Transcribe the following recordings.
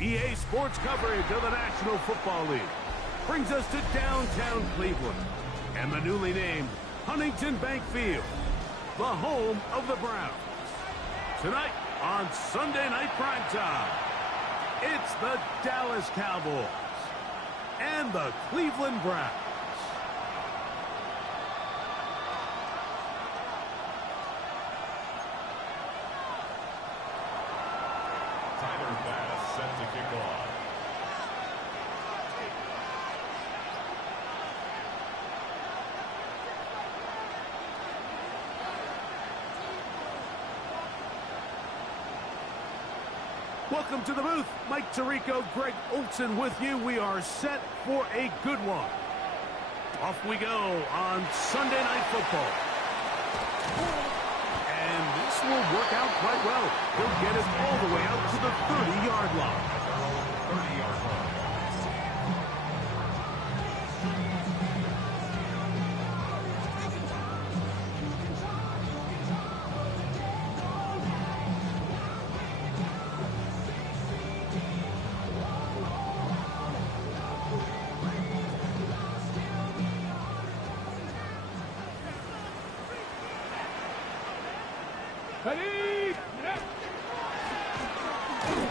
EA Sports coverage of the National Football League brings us to downtown Cleveland and the newly named Huntington Bank Field, the home of the Browns. Tonight on Sunday Night Primetime, it's the Dallas Cowboys and the Cleveland Browns. Set to kick off. Welcome to the booth. Mike Tirico, Greg Olson with you. We are set for a good one. Off we go on Sunday Night Football. And this will work out quite well. He'll get it all the way out to the 30-yard line. 30-yard line.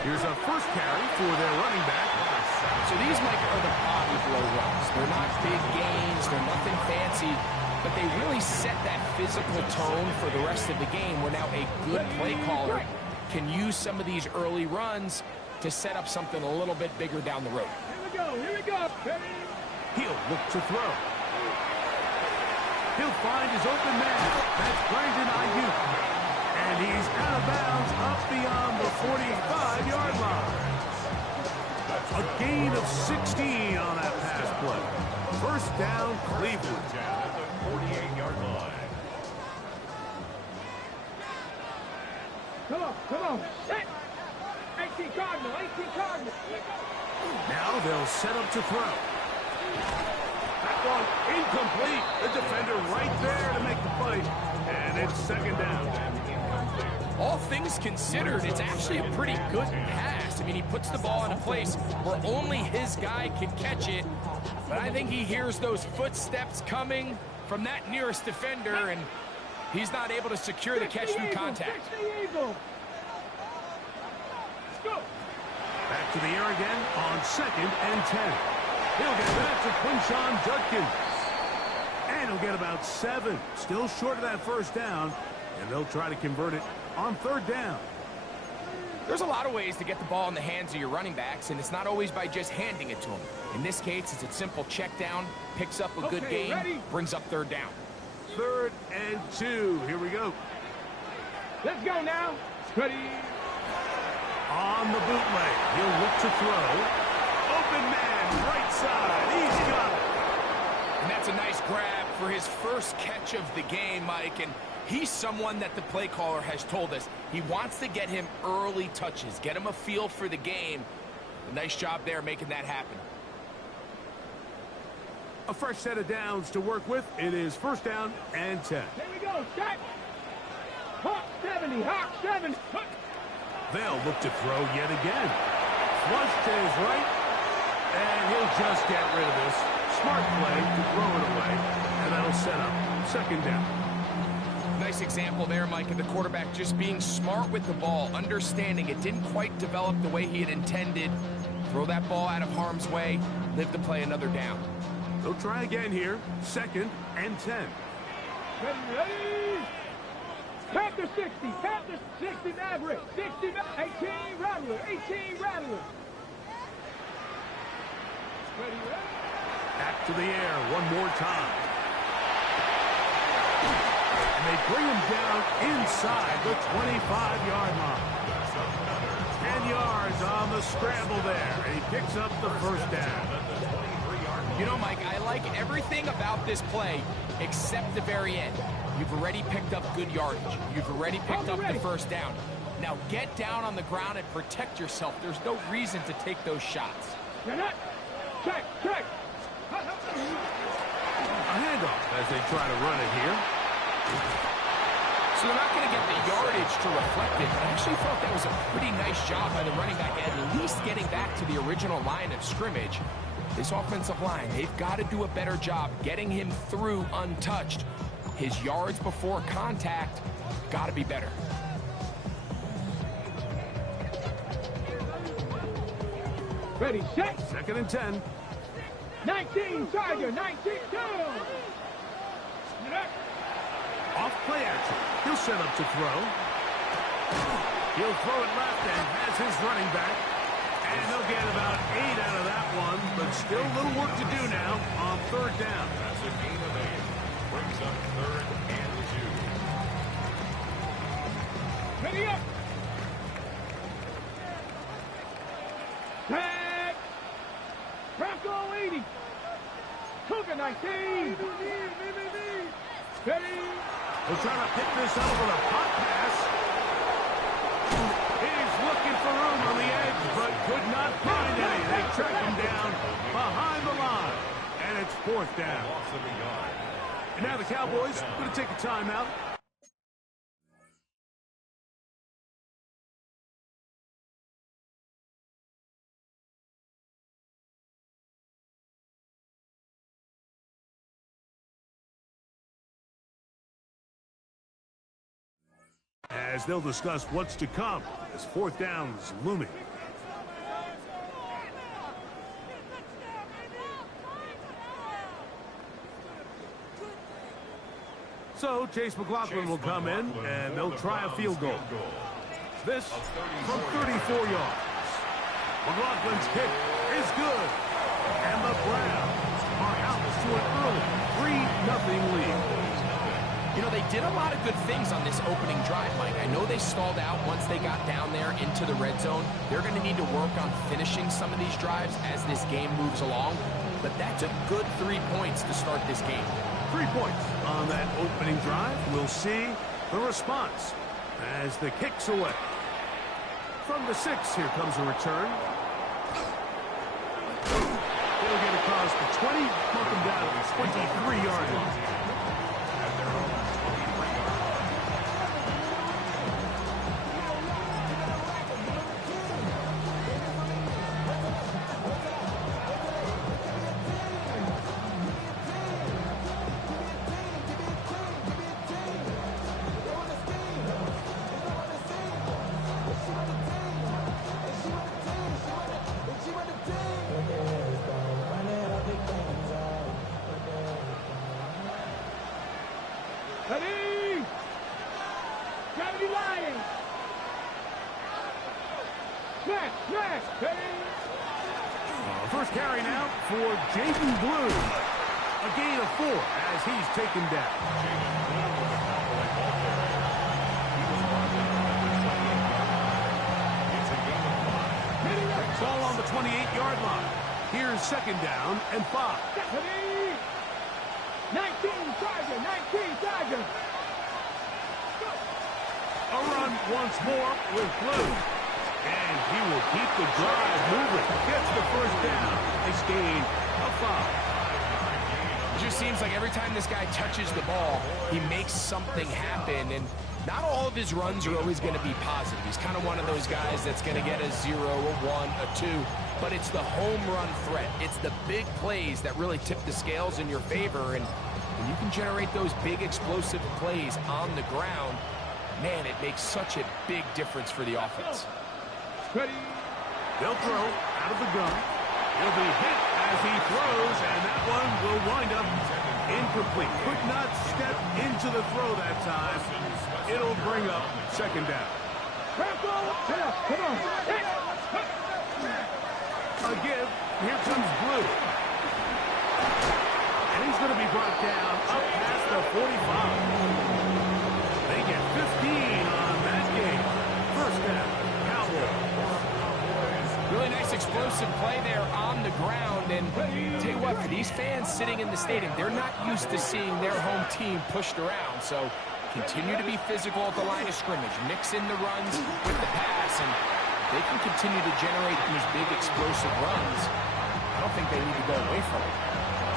Here's a first carry for their running back. So these, Mike, are the body blow runs. They're not big gains, they're nothing fancy, but they really set that physical tone for the rest of the game where now a good play caller can use some of these early runs to set up something a little bit bigger down the road. Here we go. He'll look to throw. He'll find his open man. That's Brandon Ayuk. And he's out of bounds up beyond the 45-yard line. A gain of 16 on that pass play. First down, Cleveland. At the 48-yard line. Come on. Set. 18 Cardinal. Now they'll set up to throw. That one incomplete. The defender right there to make the play. And it's second down. All things considered, it's actually a pretty good pass. I mean, he puts the ball in a place where only his guy can catch it. But I think he hears those footsteps coming from that nearest defender, and he's not able to secure the catch through contact. Back to the air again on second and 10. He'll get back to Quinshon Judkins. And he'll get about 7. Still short of that first down. And they'll try to convert it on third down. There's a lot of ways to get the ball in the hands of your running backs, and it's not always by just handing it to them. In this case, it's a simple check down, picks up a good gain, brings up third down. 3rd and 2. Here we go. Let's go now. Ready. On the bootleg, he'll look to throw. Open man, right side. He's got it. And that's a nice grab for his first catch of the game, Mike. And he's someone that the play caller has told us he wants to get him early touches, get him a feel for the game. A nice job there making that happen. A fresh set of downs to work with. It is first down and 10. Here we go. Shot. Hawk 70. They'll look to throw yet again. Flush to his right, and he'll just get rid of this. Smart play to throw it away, and that'll set up second down. Nice example there, Mike, of the quarterback just being smart with the ball, understanding it didn't quite develop the way he had intended. Throw that ball out of harm's way, live to play another down. They'll try again here, second and 10. Ready. Panther 60 Maverick, 18 Rattler. Ready. Back to the air one more time. And they bring him down inside the 25-yard line. 10 yards on the scramble there. And he picks up the first down. You know, Mike, I like everything about this play except the very end. You've already picked up good yardage. You've already picked up the first down. Now get down on the ground and protect yourself. There's no reason to take those shots. Check. A handoff as they try to run it here. So they're not going to get the yardage to reflect it, but I actually thought that was a pretty nice job by the running back, at least getting back to the original line of scrimmage. This offensive line, they've got to do a better job getting him through untouched. His yards before contact got to be better. Ready, set. 2nd and 10. 19, Tiger, 19, down. Off play action. He'll set up to throw. He'll throw it left and has his running back. And he'll get about 8 out of that one, but still a little work to do now on 3rd down. That's a gain of 8. Brings up 3rd and 2. Ready up. Tag. Bronco 80. Cougar 19. Ready. We'll try to pick this up with a pop pass. He's looking for room on the edge, but could not find any. They track him down behind the line, and it's 4th down. Loss of a yard. And now the Cowboys going to take a timeout. As they'll discuss what's to come as 4th down is looming. So Chase McLaughlin will come in, and they'll try a field goal. This from 34 yards. McLaughlin's kick is good. And the Browns are out to an early 3-0 lead. You know, they did a lot of good things on this opening drive, Mike. I know they stalled out once they got down there into the red zone. They're going to need to work on finishing some of these drives as this game moves along. But that's a good 3 points to start this game. 3 points on that opening drive. We'll see the response as the kick's away. From the 6, here comes a return. They'll get across the 20, mark them down at the 23-yard line. Ready. Gravity Lion. Smash, smash, ready. First carry now for Jaden Blue. A gain of 4 as he's taken down. Ball on the 28-yard line. Here's 2nd down and 5. Ready. 19, Tiger, 19, Tiger. A run once more with Blue. And he will keep the drive moving. Gets the first down. Nice gain of 5. It just seems like every time this guy touches the ball, he makes something happen. And not all of his runs are always going to be positive. He's kind of one of those guys that's going to get a 0, a 1, a 2. But it's the home run threat. It's the big plays that really tip the scales in your favor. And when you can generate those big explosive plays on the ground, man, it makes such a big difference for the offense. Ready. They'll throw out of the gun. He'll be hit as he throws, and that one will wind up incomplete. Could not step into the throw that time. It'll bring up 2nd down. Come on. A give. Here comes Blue. And he's going to be brought down up past the 45. They get 15 on that game. First down, Cowboys. Really nice explosive play there on the ground. And tell you what, for these fans sitting in the stadium, they're not used to seeing their home team pushed around. So continue to be physical at the line of scrimmage. Mix in the runs with the pass, and they can continue to generate these big explosive runs. I don't think they need to go away from it.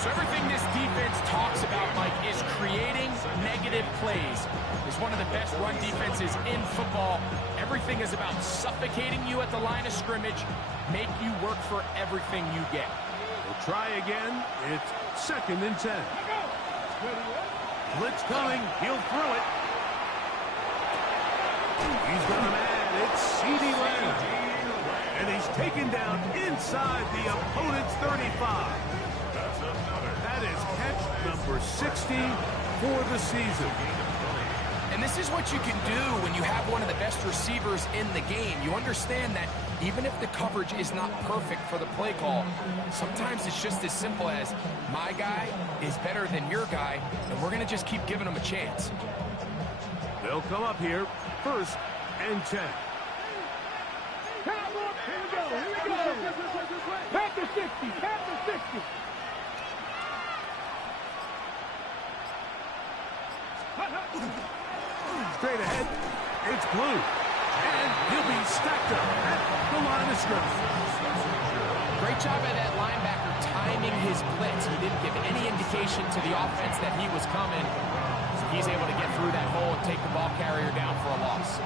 So everything this defense talks about, Mike, is creating negative plays. It's one of the best run defenses in football. Everything is about suffocating you at the line of scrimmage, make you work for everything you get. We'll try again. It's 2nd and 10. Blitz coming. He'll throw it. He's got a man. It's CeeDee Lamb. And he's taken down inside the opponent's 35. That is catch number 60 for the season. And this is what you can do when you have one of the best receivers in the game. You understand that even if the coverage is not perfect for the play call, sometimes it's just as simple as my guy is better than your guy, and we're going to just keep giving him a chance. They'll come up here, 1st and 10. Here we go. Panther 60. Panther 60. Straight ahead, it's Blue. And he'll be stacked up at the line of scrimmage. Great job by that linebacker timing his blitz. He didn't give any indication to the offense that he was coming. So he's able to get through that hole and take the ball carrier down for a loss.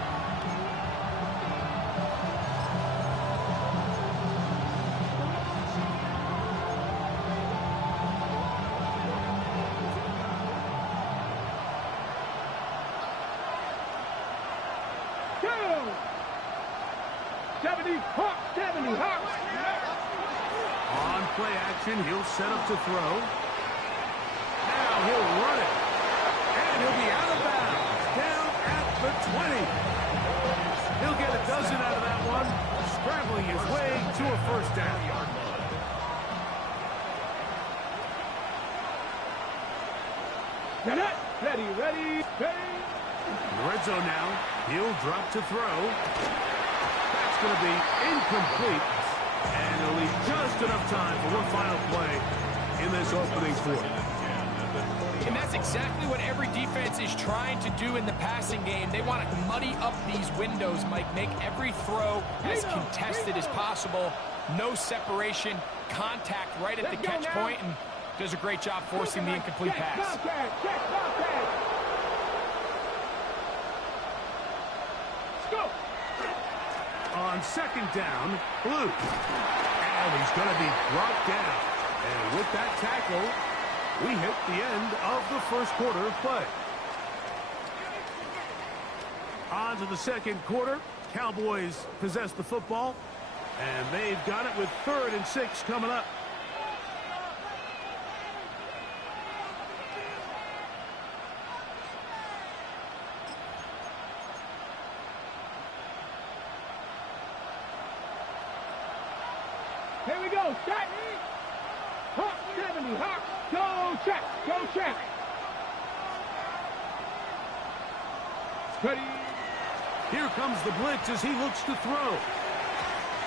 On play action, he'll set up to throw. Now he'll run it. And he'll be out of bounds. Down at the 20. He'll get a dozen out of that one. Scrambling his way to a 1st down. Ready. In the red zone now. He'll drop to throw. That's going to be incomplete. And he'll leave just enough time for one final play in this opening quarter. And that's exactly what every defense is trying to do in the passing game. They want to muddy up these windows, Mike, make every throw as contested as possible. No separation, contact right at the catch point, and does a great job forcing the incomplete pass. On 2nd down, Blue. And he's going to be brought down. And with that tackle, we hit the end of the 1st quarter of play. On to the 2nd quarter. Cowboys possess the football. And they've got it with 3rd and 6 coming up. Here we go. Check. Hawk 70. Hawk. Go check. Ready. Here comes the blitz as he looks to throw.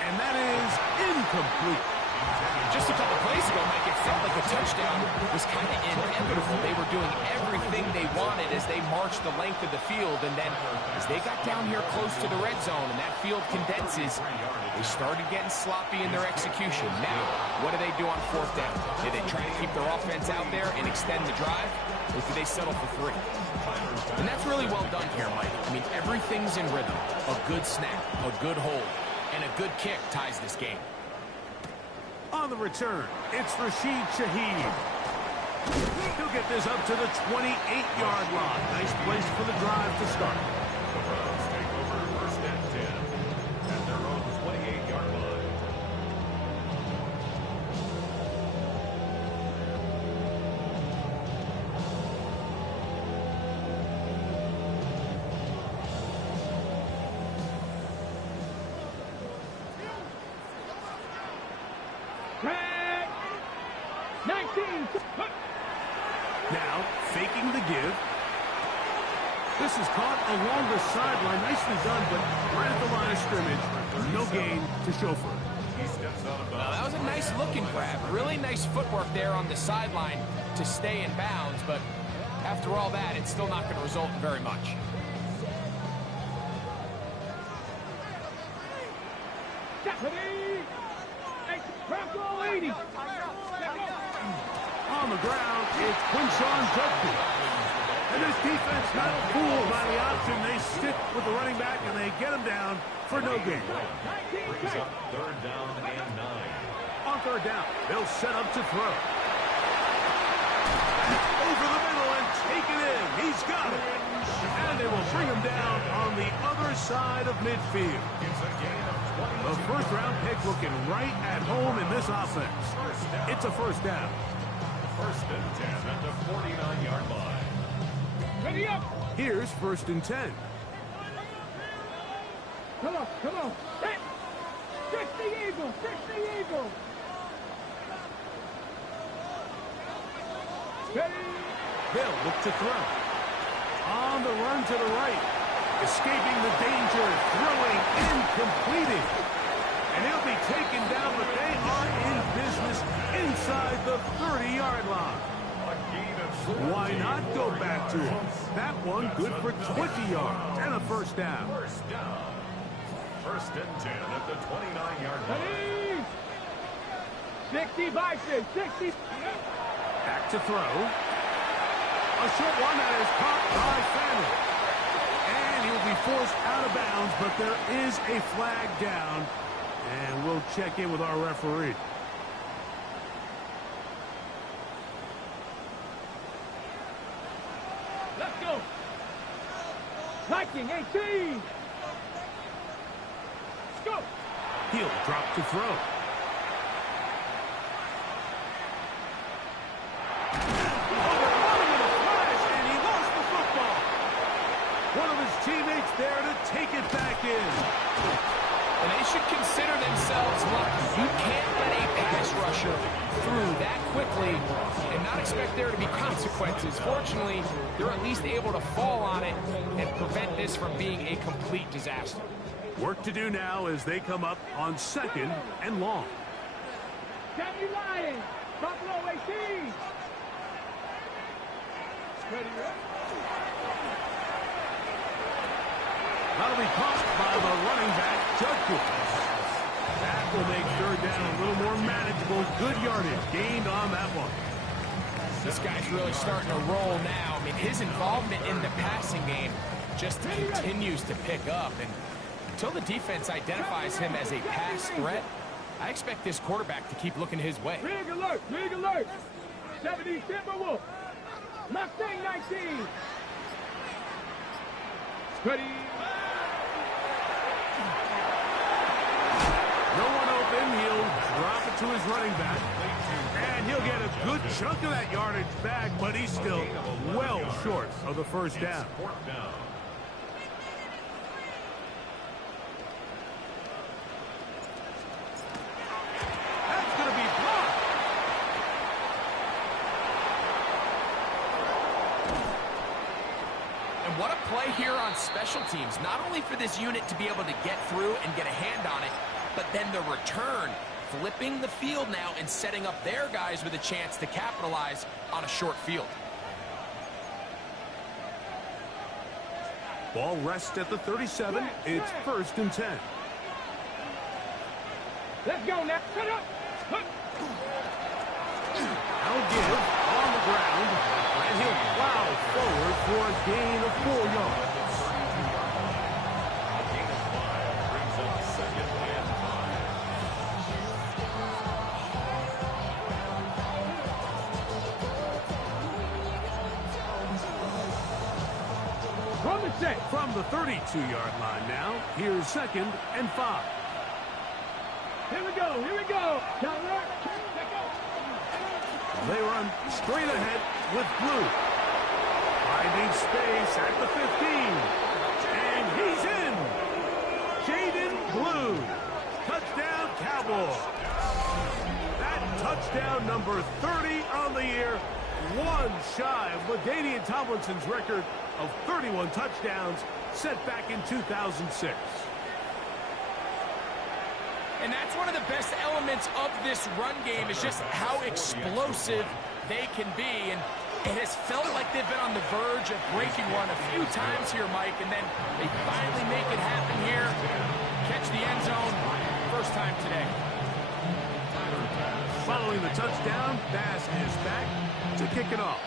And that is incomplete. Just a couple plays ago, Mike, it felt like a touchdown was kind of inevitable. They were doing everything they wanted as they marched the length of the field. And then as they got down here close to the red zone and that field condenses, they started getting sloppy in their execution. Now, what do they do on 4th down? Do they try to keep their offense out there and extend the drive? Or do they settle for 3? And that's really well done here, Mike. I mean, everything's in rhythm. A good snap, a good hold, and a good kick ties this game. On the return, it's Rashid Shaheed. He'll get this up to the 28-yard line. Nice place for the drive to start. The Browns take over 1st and 10 at their own 28-yard line. Track. 19. Now, faking the give. This is caught along the sideline. Nicely done, but right at the line of scrimmage. No gain to show for it. He steps out of Well, bounds. that was a nice looking grab. Really nice footwork there on the sideline to stay in bounds, but after all that, it's still not going to result in very much. Deputy. Bronco 80. On the ground, it's Quinshawn Judkins. And this defense not fooled by the option. They stick with the running back, and they get him down for no gain. Brings up 3rd down and 9. On 3rd down, they'll set up to throw. Over the middle and take it in. He's got it. And they will bring him down on the other side of midfield. The first-round pick looking right at home in this offense. It's a 1st down. 1st and 10 at the 49-yard line. Ready up. Here's 1st and 10. Come on, come on. Hit. Fix the eagle, fix the eagle. Ready. They'll look to throw. On the run to the right. Escaping the danger, throwing, incompleting. And he'll be taken down, but they are in business inside the 30-yard line. Why not go back to him? That one good for 20 yards and a 1st down. 1st down. 1st and 10 at the 29-yard line. 60 Bison, 60. Back to throw. A short one that is caught by Fanning. And he'll be forced out of bounds, but there is a flag down. And we'll check in with our referee. Let's go. Viking 18. Let's go. He'll drop to throw. And he lost the football. One of his teammates there to take it back in. And they should consider themselves lucky. You can't let a pass rusher through that quickly and not expect there to be consequences. Fortunately, they're at least able to fall on it and prevent this from being a complete disaster. Work to do now as they come up on 2nd and long. Can you Lions? Buffalo 18. Ready, That'll be caught by the running back, Judkins. That will make 3rd down a little more manageable. Good yardage gained on that one. This guy's really starting to roll now. I mean, his involvement in the passing game just continues to pick up. And until the defense identifies him as a pass threat, I expect this quarterback to keep looking his way. Big alert, big alert. 70 Timberwolf. Mustang 19. Ready. No one open. He'll drop it to his running back. And he'll get a good chunk of that yardage back, but he's still well short of the 1st down. 4th down. That's going to be blocked. And what a play here on special teams. Not only for this unit to be able to get through and get a hand on it, but then the return, flipping the field now and setting up their guys with a chance to capitalize on a short field. Ball rests at the 37. It's 1st and 10. Let's go now. Shut up. That'll give on the ground, and he'll plow forward for a gain of 4 yards. A gain of 5 brings up 2nd and 5. From the set. From the 32-yard line now, here's 2nd and 5. Here we go, here we go. They run straight ahead with Blue. Finding space at the 15. And he's in. Jaden Blue. Touchdown, Cowboys. That touchdown number 30 on the year. One shy of LaDainian Tomlinson's record of 31 touchdowns set back in 2006. And that's one of the best elements of this run game is just how explosive they can be. And it has felt like they've been on the verge of breaking one a few times here, Mike, and then they finally make it happen here. Catch the end zone, first time today. Following the touchdown. Bass is back to kick it off.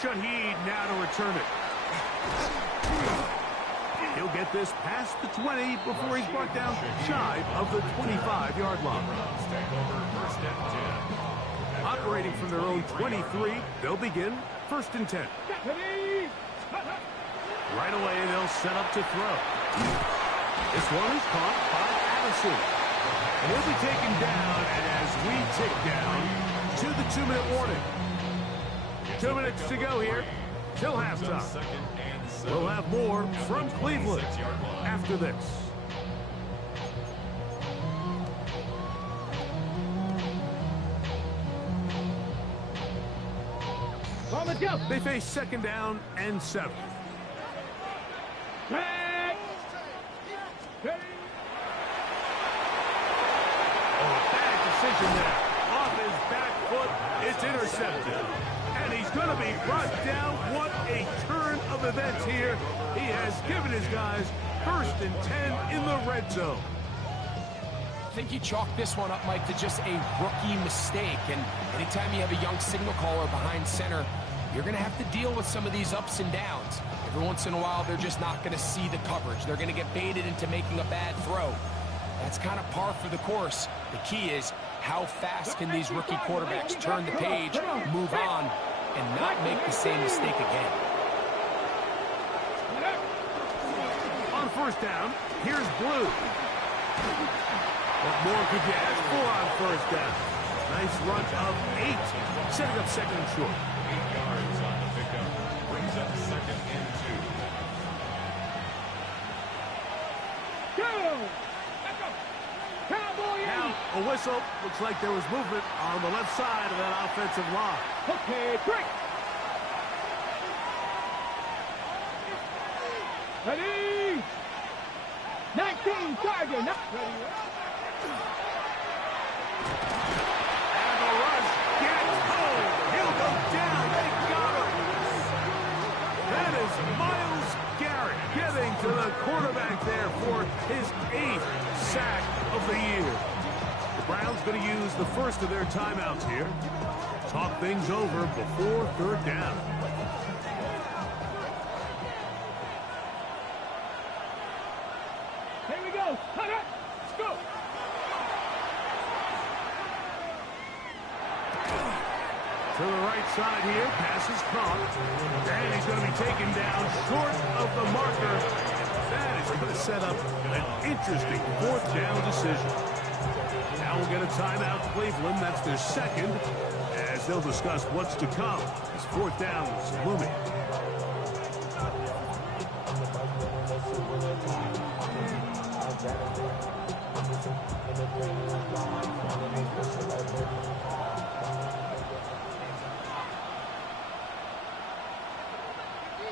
Shaheed now to return it. He'll get this past the 20 before he's brought down shy of the 25-yard line. Operating from their own 23, they'll begin 1st and 10. Right away, they'll set up to throw. This one is caught by Addison. And he'll be taken down as we tick down to the 2-minute warning. 2 minutes to go here till halftime. We'll have more from Cleveland after this. They face 2nd down and 7. Oh, bad decision there. Off his back foot, it's intercepted. And he's going to be brought down. What a turn of events here. He has given his guys 1st and 10 in the red zone. I think you chalk this one up, Mike, to just a rookie mistake. And anytime you have a young signal caller behind center, you're going to have to deal with some of these ups and downs. Every once in a while, they're just not going to see the coverage. They're going to get baited into making a bad throw. That's kind of par for the course. The key is how fast can these rookie quarterbacks turn the page, move on, and not make the same mistake again. On 1st down, here's Blue. What more could you ask for on 1st down? Nice run of 8, setting up 2nd and short. 8 yards on the pickup, brings up 2nd and 2. Now, a whistle. Looks like there was movement on the left side of that offensive line. Okay, break. Ready? 19, Tiger. Not ready. And the rush gets home. He'll go down. They got him. That is Myles Garrett getting to the quarterback there for his 8th sack of the year. The Browns going to use the first of their timeouts here. Talk things over before 3rd down. Here we go. Let's go. To the right side here, pass is caught. And he's going to be taken down short of the marker. That is going to set up an interesting 4th down decision. Now we'll get a timeout, Cleveland. That's their 2nd, as they'll discuss what's to come as 4th down is looming.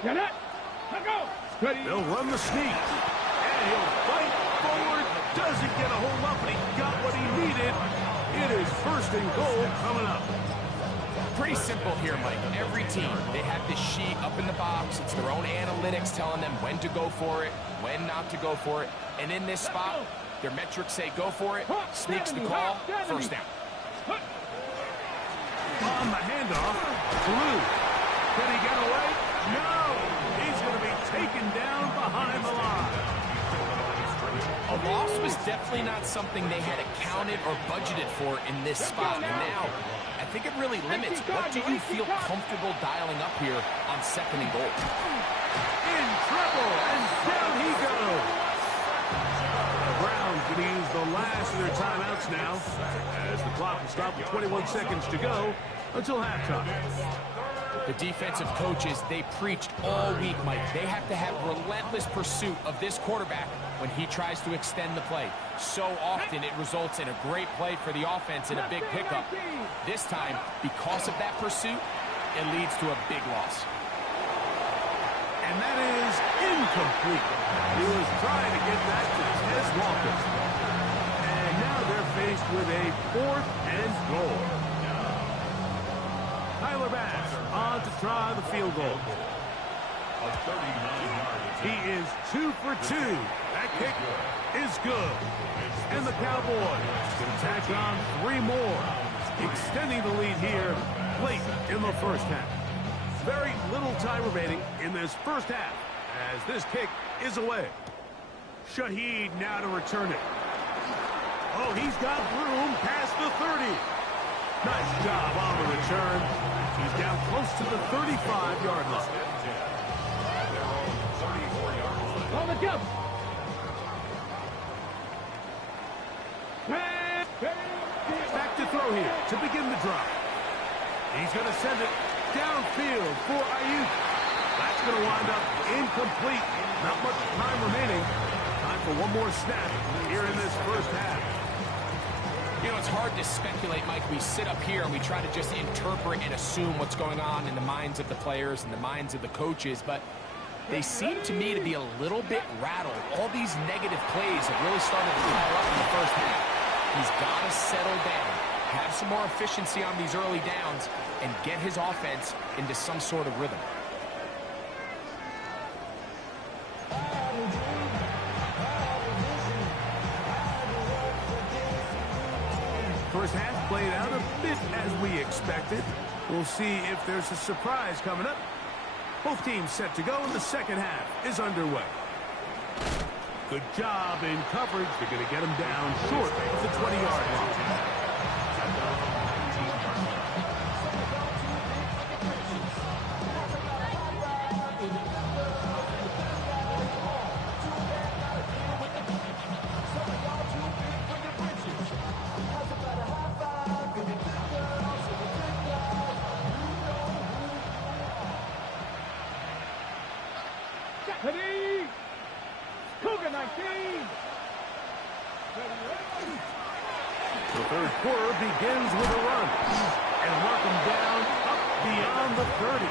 Get it. Let's go. Ready. They'll run the sneak. And he'll fight forward. Doesn't get a hold up, but he got what he needed. It is 1st and goal coming up. Pretty simple here, Mike. Every team, they have this sheet up in the box. It's their own analytics telling them when to go for it, when not to go for it. And in this spot, their metrics say go for it, sneaks the call, 1st down. On the handoff, Blue. Can he get away? No! He's going to be taken down behind the line. A loss was definitely not something they had accounted or budgeted for in this spot. And now, I think it really limits what do you feel comfortable dialing up here on 2nd and goal. In trouble, and down he goes. The Browns going to use the last of their timeouts now as the clock will stop with 21 seconds to go until halftime. The defensive coaches, they preached all week, Mike. They have to have relentless pursuit of this quarterback when he tries to extend the play. So often it results in a great play for the offense and a big pickup. This time, because of that pursuit, it leads to a big loss. And that is incomplete. He was trying to get that to Tez Walker. And now they're faced with a 4th and goal. Tyler Bass on to try the field goal. A 39-yard attempt. He is 2 for 2. That kick is good. And the Cowboys can tack on 3 more, extending the lead here late in the first half. Very little time remaining in this first half as this kick is away. Shaheed now to return it. Oh, he's got room past the 30. Nice job on the return. He's down close to the 35-yard line. On the jump. Back to throw here to begin the drive. He's going to send it downfield for Ayuk. That's going to wind up incomplete. Not much time remaining. Time for one more snap here in this first half. You know, it's hard to speculate, Mike. We sit up here and we try to just interpret and assume what's going on in the minds of the players and the minds of the coaches, but they seem to me to be a little bit rattled. All these negative plays have really started to pile up in the first half. He's got to settle down, have some more efficiency on these early downs, and get his offense into some sort of rhythm. First half played out a bit as we expected. We'll see if there's a surprise coming up. Both teams set to go, and the second half is underway. Good job in coverage. They're going to get him down short of the 20-yard line. Ready? Cougar 19. The third quarter begins with a run. And work him down up beyond the 30.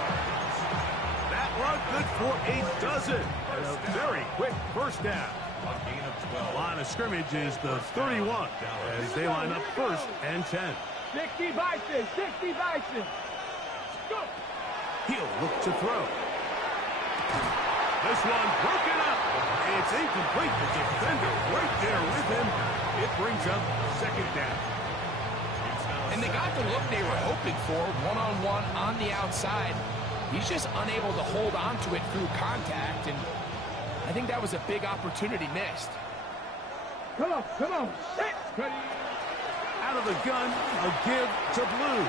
That run good for a dozen. And a very quick first down. Line of scrimmage is the 31 as they line up first and 10. 60 Bison. 60 Bison. Go. He'll look to throw. This one broken up. It's incomplete. The defender right there with him. It brings up second down. And they got the look they were hoping for, one-on-one on the outside. He's just unable to hold on to it through contact, and I think that was a big opportunity missed. Come on, come on. Set. Ready. Out of the gun, a give to Blue.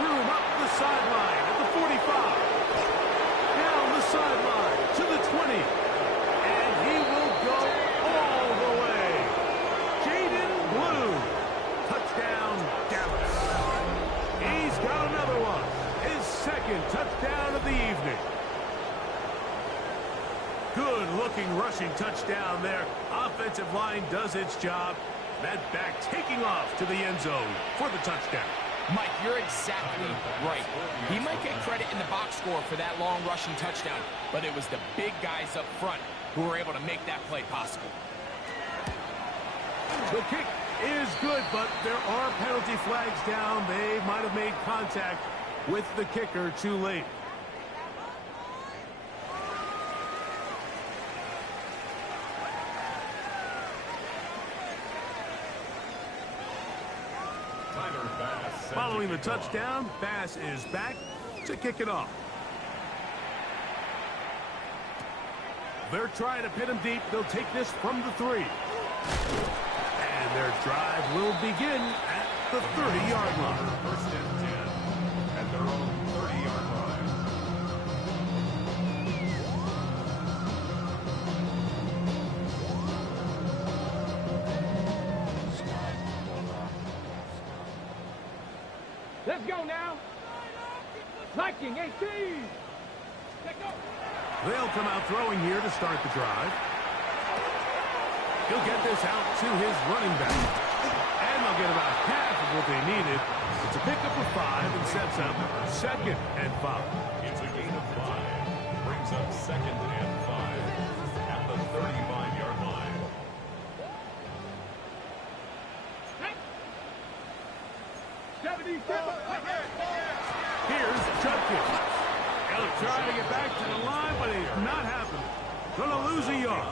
Room up the sideline at the 45. Down the sideline to the 20. And he will go all the way. Jaden Blue. Touchdown, Dallas. He's got another one. His second touchdown of the evening. Good-looking rushing touchdown there. Offensive line does its job. That back taking off to the end zone for the touchdown. Mike, you're exactly right. He might get credit in the box score for that long rushing touchdown, but it was the big guys up front who were able to make that play possible. The kick is good, but there are penalty flags down. They might have made contact with the kicker too late. Following the touchdown, Bass is back to kick it off. They're trying to pin him deep. They'll take this from the 3. And their drive will begin at the 30-yard line. First and 10 at their own 30-yard line. Let's go now. Viking 18. They'll come out throwing here to start the drive. He'll get this out to his running back. And they'll get about half of what they needed. It's a pickup of 5 and sets up second and 5. It's a gain of 5. Brings up second and 5 at the 35-yard line. Here's Judkins. He'll try to get back to the line, but it's not happening. Gonna lose a yard.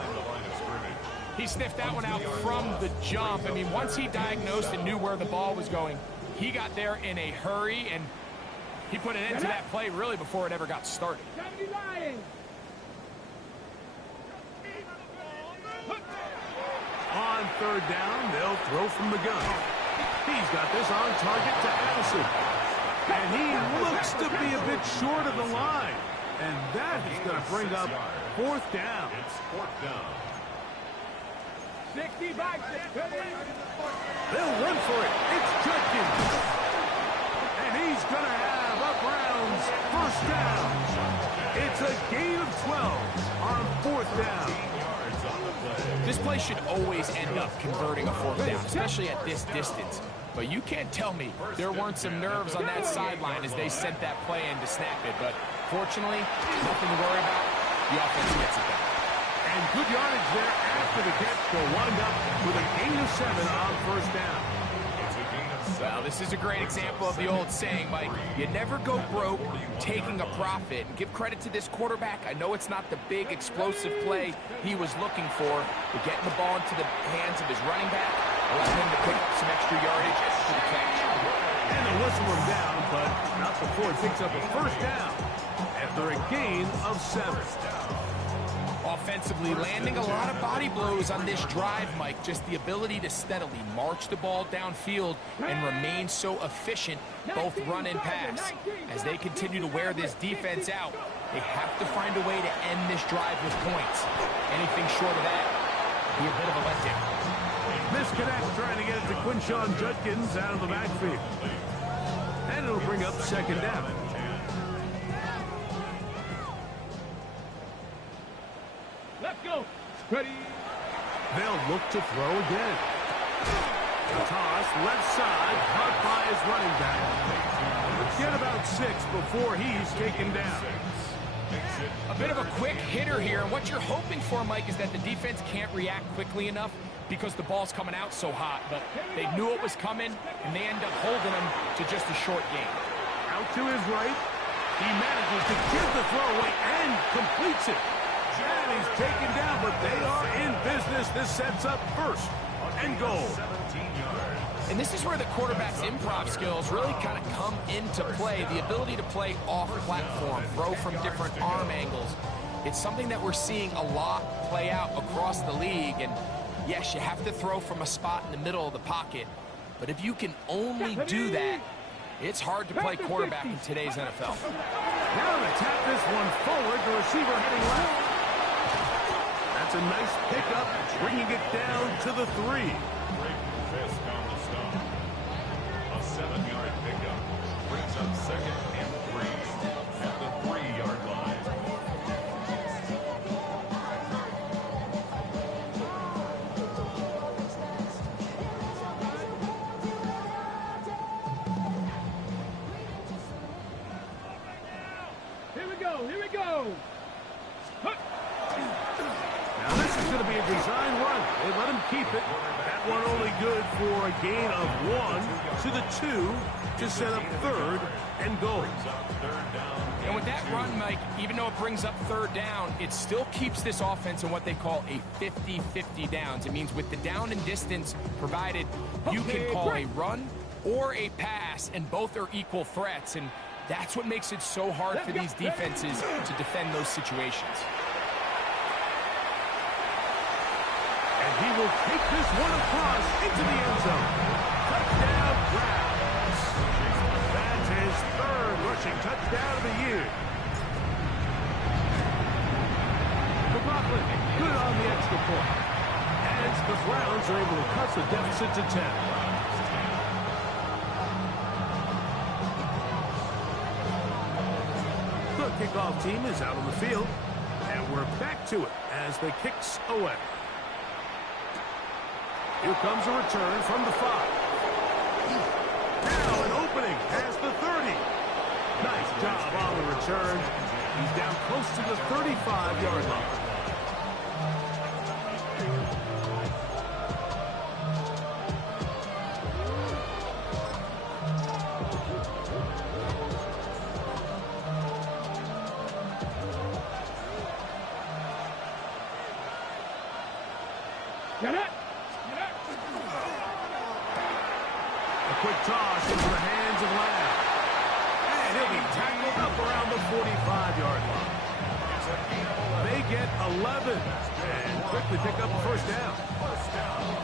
He sniffed that one out from the jump. I mean, once he diagnosed and knew where the ball was going, he got there in a hurry, and he put an end to that play really before it ever got started. On third down, they'll throw from the gun. He's got this on target to Addison. And he looks to be a bit short of the line. And that is going to bring up fourth down. It's fourth down. 65. They'll run for it. It's Judkins. And he's going to have a Browns first down. It's a gain of 12 on fourth down. This play should always end up converting a fourth down, especially at this distance. But you can't tell me there weren't some nerves on that sideline as they sent that play in to snap it. But fortunately, nothing to worry about. The offense gets it back. And good yardage there after the catch. They'll wind up with a gain of 7 on first down. Well, this is a great example of the old saying, Mike. You never go broke taking a profit. And give credit to this quarterback. I know it's not the big explosive play he was looking for, but getting the ball into the hands of his running back allowed him to pick up some extra yardage after the catch. And they whistle him down, but not before he picks up a first down after a gain of 7. Offensively, landing a lot of body blows on this drive, Mike. Just the ability to steadily march the ball downfield and remain so efficient, both run and pass. As they continue to wear this defense out, they have to find a way to end this drive with points. Anything short of that would be a bit of a letdown. Misconnect trying to get it to Quinshawn Judkins out of the backfield. And it'll bring up second down. Let's go. Ready. They'll look to throw again. Toss left side, caught by his running back. Get about 6 before he's taken down. A bit of a quick hitter here, and what you're hoping for, Mike, is that the defense can't react quickly enough because the ball's coming out so hot. But they knew it was coming, and they end up holding him to just a short gain. Out to his right. He manages to give the throw away and completes it. And he's taken down, but they are in business. This sets up first and goal. And this is where the quarterback's improv skills really kind of come into play. The ability to play off-platform, throw from different arm angles. It's something that we're seeing a lot play out across the league. And yes, you have to throw from a spot in the middle of the pocket. But if you can only do that, it's hard to play quarterback in today's NFL. Now to tap this one forward, the receiver heading left. That's a nice pickup, bringing it down to the 3. Fisk on the stop. A 7-yard pickup brings up second and 3 at the 3-yard line. Here we go. Here we go. Now this is going to be a design run. They let him keep it. That one only good for a gain of 1 to the 2 to set up third and goal. And with that run, Mike, even though it brings up third down, it still keeps this offense in what they call a 50-50 downs. It means with the down and distance provided, you can call a run or a pass, and both are equal threats. And that's what makes it so hard for these defenses to defend those situations. And he will take this one across into the end zone. Touchdown, Browns. That's his third rushing touchdown of the year. McLaughlin, good on the extra point. As the Browns are able to cut the deficit to 10. The kickoff team is out on the field, and we're back to it as the kicks away. Here comes a return from the 5. Now an opening past the 30. Nice job on the return. He's down close to the 35-yard line. Get it. A quick toss into the hands of Lamb. And he'll be tackled up around the 45-yard line. They get 11 and quickly pick up a first down.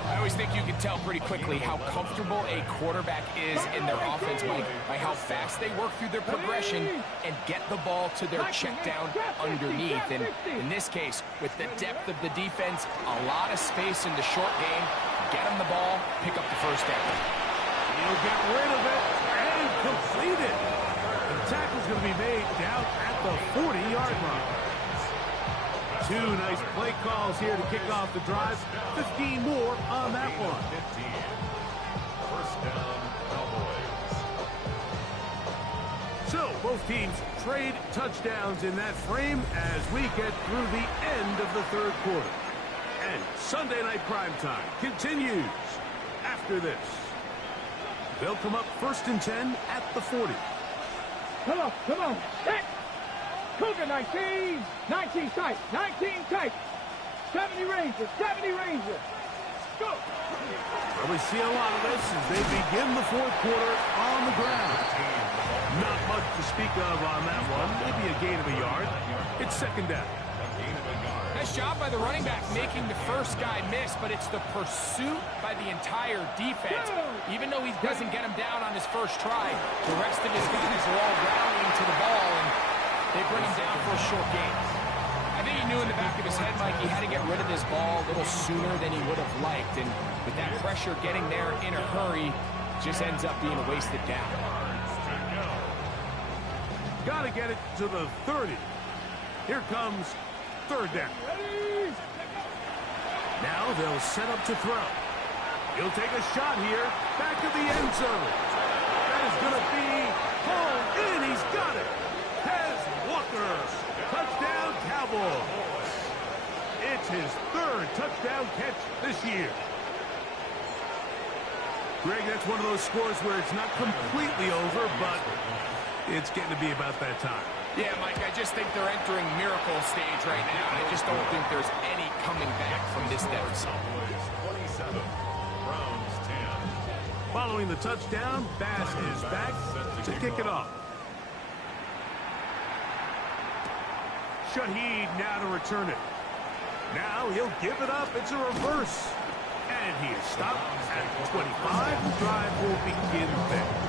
I always think you can tell pretty quickly how comfortable a quarterback is in their offense, Mike, by how fast they work through their progression and get the ball to their check down underneath. And in this case, with the depth of the defense, a lot of space in the short game, get them the ball, pick up the first down. He'll get rid of it and complete it. The tackle's going to be made down at the 40-yard line. Two nice play calls here to kick off the drive. 15 more on that one. 15. First down, Cowboys. So both teams trade touchdowns in that frame as we get through the end of the third quarter. And Sunday Night Primetime continues after this. They'll come up 1st and 10 at the 40. Come on. Set. Cougar 19. 19 tight. 19 tight. 70 Rangers. 70 Rangers. Go. Well, we see a lot of this as they begin the fourth quarter on the ground. Not much to speak of on that one. Maybe a gain of a yard. It's second down. Nice job by the running back making the first guy miss, but it's the pursuit by the entire defense. Even though he doesn't get him down on his first try, the rest of his guys are all rallying to the ball, and they bring him down for a short gain. I think he knew in the back of his head, Mike, he had to get rid of this ball a little sooner than he would have liked, and with that pressure getting there in a hurry, just ends up being a wasted down. Got to get it to the 30. Here comes third down. Now they'll set up to throw. He'll take a shot here, back of the end zone. That is going to be hauled in. He's got it. Tez Walker, touchdown Cowboys. It's his third touchdown catch this year. Greg, that's one of those scores where it's not completely over, but it's getting to be about that time. Yeah, Mike, I just think they're entering miracle stage right now. I just don't think there's any coming back from this deficit. 27, Browns 10. Following the touchdown, Bass is back to kick it off. Shaheed now to return it. Now he'll give it up. It's a reverse. And he is stopped at 25. The drive will begin there.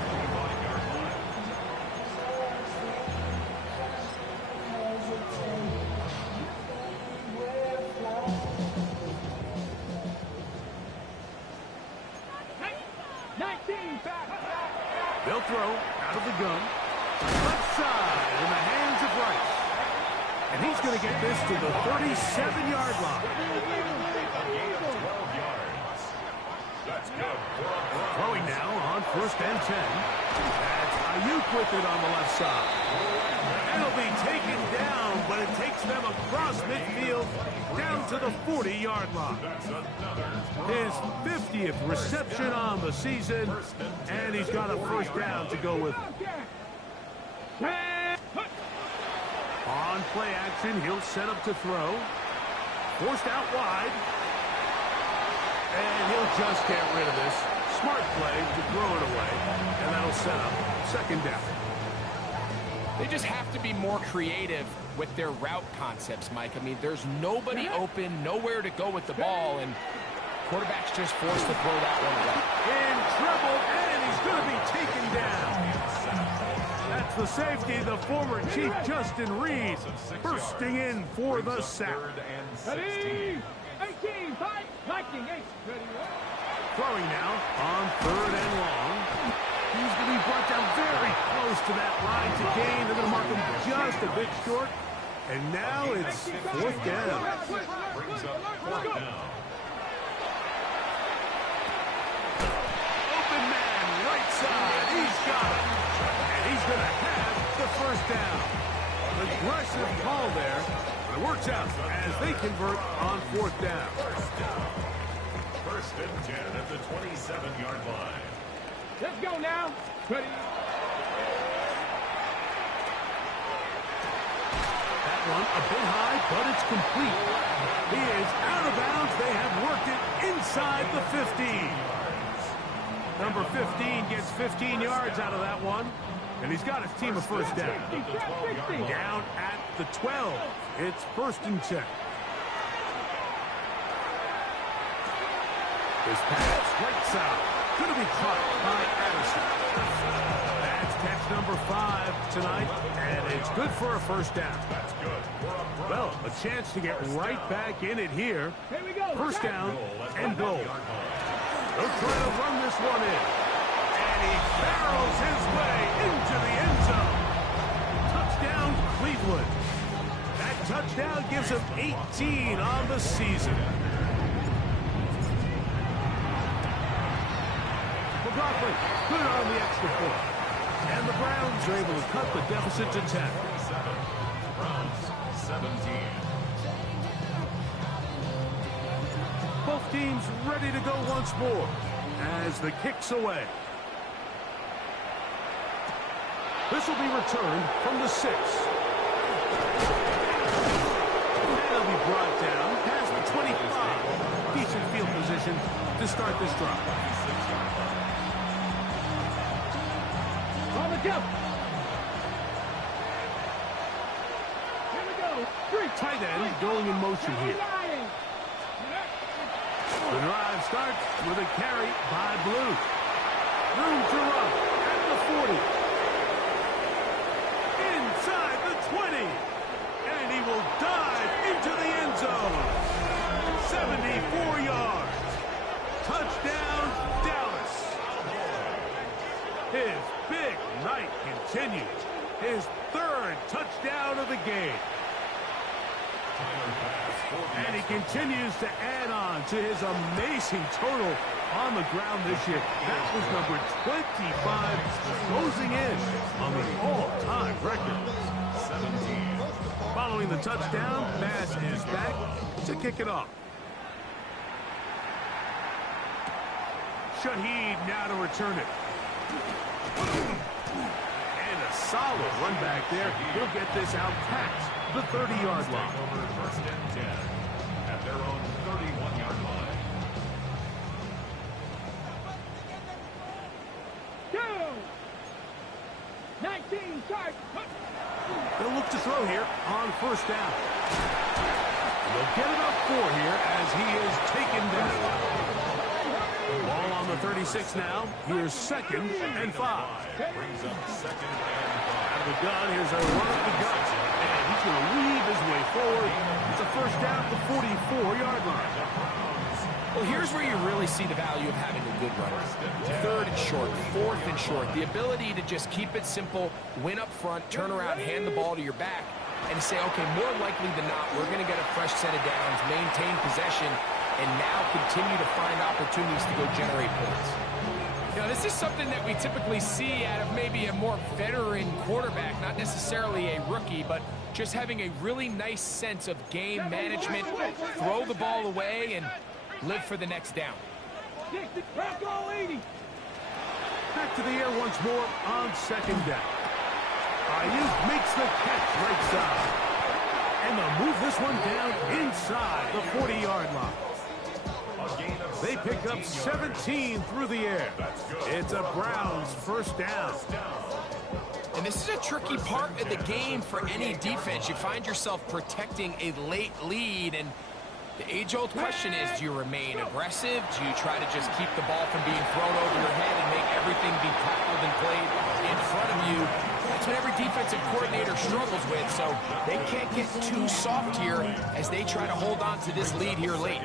They'll throw out of the gun. Left side in the hands of Rice. And he's going to get this to the 37-yard line. Throwing now on 1st and 10. That's Ayuk with it on the left side. It'll be taken down, but it takes them across midfield down to the 40-yard line. His 50th reception on the season, and he's got a first down to go with it. On play action, he'll set up to throw. Forced out wide. And he'll just get rid of this. Smart play to throw it away, and that'll set up second down. They just have to be more creative with their route concepts, Mike. I mean, there's nobody open, nowhere to go with the ball, and quarterback's just forced to throw that one away. In trouble, and he's going to be taken down. That's the safety, the former Chief Justin Reed, bursting in for the sack. 18, 5, 19, 8. Throwing now on 3rd and long. He's going to be brought down very close to that line to gain. They're going to mark him just a bit short. And now it's 4th down. Brings up 4th down. Open man, right side. He's got it. And he's going to have the first down. Aggressive call there. But it works out as they convert on 4th down. 1st and 10 at the 27-yard line. Let's go now. Ready. That one a bit high, but it's complete. He is out of bounds. They have work knocked it inside the 15. Number 15 gets 15 yards out of that one, and he's got his team a first down. Down at the 12. It's first and 10. This pass right side. Going to be caught by Addison. That's catch number 5 tonight, and it's good for a first down. Well, a chance to get right back in it here. First down and goal. They'll try to run this one in. And he barrels his way into the end zone. Touchdown, Cleveland. That touchdown gives him 18 on the season. McLaughlin put it on the extra point. And the Browns are able to cut the deficit to 10. Browns 17. Both teams ready to go once more as the kick's away. This will be returned from the 6. And they'll be brought down past the 25. Decent field position to start this drive. On the jump. Here we go. 3. Tight end going in motion here. The drive starts with a carry by Blue. Room to run at the 40. Inside the 20. And he will dive into the end zone. 74 yards. Touchdown, Dallas. His big night continues. His 3rd touchdown of the game. And he continues to add on to his amazing total on the ground this year. That was number 25, closing in on the all-time record. 17. Following the touchdown, pass is back to kick it off. Shaheed now to return it. And a solid run back there. He'll get this out past the 30-yard line. Over first and 10 at their own 31-yard line. Go! 19, start. They'll look to throw here on first down. They'll get it up 4 here as he is taken down. Ball on the 36 now. Here's 2nd and 5. Brings up 2nd and 5. Out of the gun, here's a run up the gut. And he's going to weave his way forward. It's a first down at the 44-yard line. Well, here's where you really see the value of having a good runner. 3rd and short, 4th and short. The ability to just keep it simple, win up front, turn around, hand the ball to your back, and say, okay, more likely than not, we're going to get a fresh set of downs, maintain possession, and now continue to find opportunities to go generate points. You know, this is something that we typically see out of maybe a more veteran quarterback, not necessarily a rookie, but just having a really nice sense of game management, throw the ball away, and live for the next down. Back to the air once more on 2nd down. Ayuk makes the catch right side. And they'll move this one down inside the 40-yard line. They pick up 17 through the air. It's a Browns first down. And this is a tricky part of the game for any defense. You find yourself protecting a late lead, and the age-old question is, do you remain aggressive? Do you try to just keep the ball from being thrown over your head and make everything be tackled and played in front of you? That's what every defensive coordinator struggles with, so they can't get too soft here as they try to hold on to this lead here late.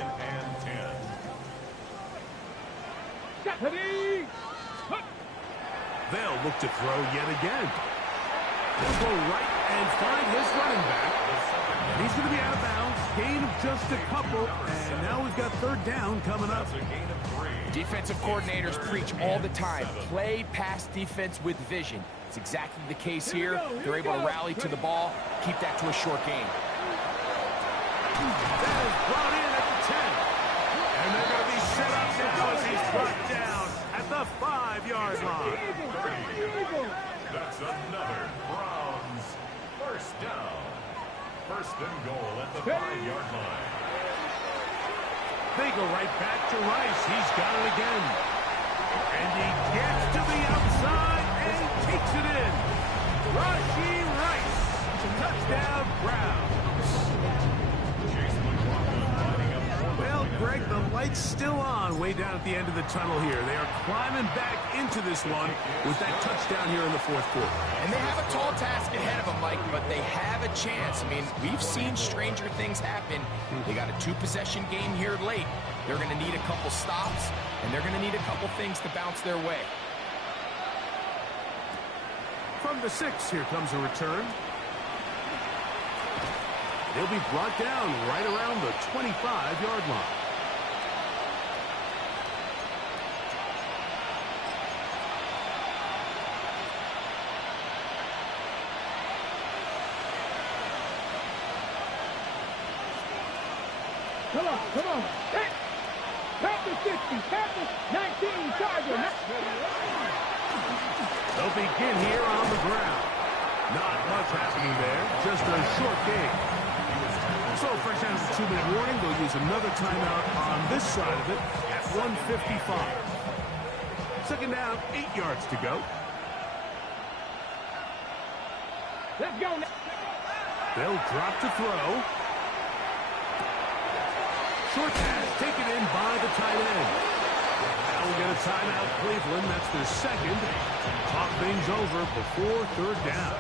They'll look to throw yet again. They'll go right and find his running back. And he's going to be out of bounds. Gain of just a couple. And now we've got 3rd down coming up. Defensive coordinators preach all the time. Play pass defense with vision. It's exactly the case here. They're able to rally to the ball, keep that to a short game. That is brought in at the 10. And they're going to be set up now as he's brought down at the 5-yard line. That's another Browns first down. First and goal at the 5-yard line. They go right back to Rice. He's got it again. And he gets to the outside and takes it in. Rashee Rice. Touchdown, Browns. Well, Greg, the light's still on way down at the end of the tunnel here. They are climbing back into this one with that touchdown here in the fourth quarter. And they have a tall task ahead of them, Mike, but they have a chance. I mean, we've seen stranger things happen. They got a 2-possession game here late. They're going to need a couple stops, and they're going to need a couple things to bounce their way. From the 6, here comes a return. They'll be brought down right around the 25-yard line. Come on. Hey, count the 60, count the 19, Charger. They'll begin here on the ground. Not much happening there, just a short game. So, for example, 2-minute warning, they'll use another timeout on this side of it at 1:55. Second down, 8 yards to go. Let's go now. They'll drop to throw. Short pass taken in by the tight end. Now we'll get a timeout, Cleveland. That's their second. Talk things over before third down.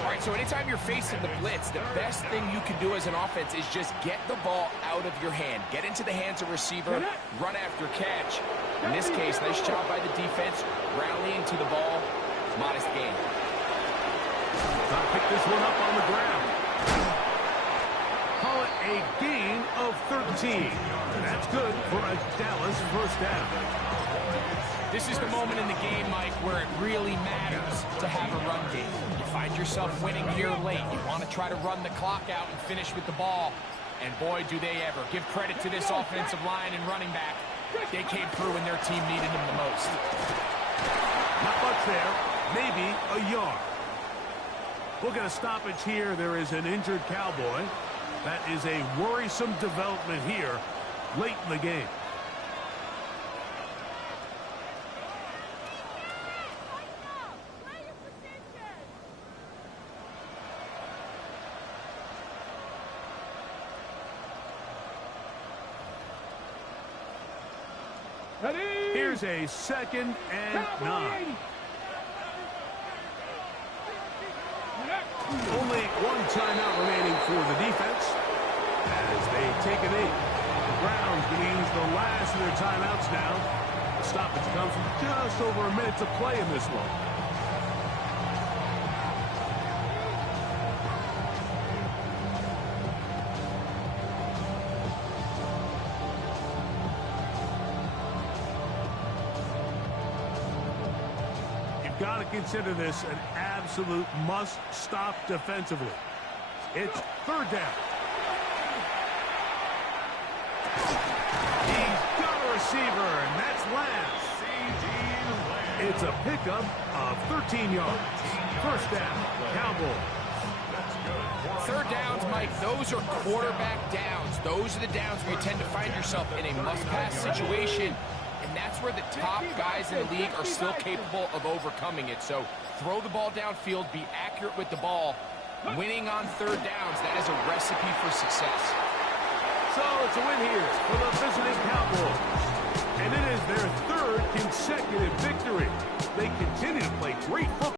All right, so anytime you're facing the blitz, the best thing you can do as an offense is just get the ball out of your hand. Get into the hands of receiver, run after catch. In this case, nice job by the defense, rallying to the ball. Modest gain. Got to pick this one up on the ground. Call it a gain of 13. That's good for a Dallas first down. This is the moment in the game, Mike, where it really matters to have a run game. You find yourself winning here late. You want to try to run the clock out and finish with the ball. And boy, do they ever. Give credit to this offensive line and running back. They came through when their team needed them the most. Not much there. Maybe a yard. We'll get a stoppage here. There is an injured Cowboy. That is a worrisome development here late in the game. Here's a 2nd and 9. Only one timeout remaining for the defense as they take a knee. The Browns going to use the last of their timeouts now. The stoppage comes from just over a minute to play in this one. Got to consider this an absolute must-stop defensively. It's third down. He's got a receiver, and that's Lance. It's a pickup of 13 yards. First down, Cowboys. Third downs, Mike, those are quarterback downs. Those are the downs where you tend to find yourself in a must-pass situation. And that's where the top guys in the league are still capable of overcoming it. So throw the ball downfield, be accurate with the ball. Winning on third downs, that is a recipe for success. So it's a win here for the visiting Cowboys. And it is their third consecutive victory. They continue to play great football.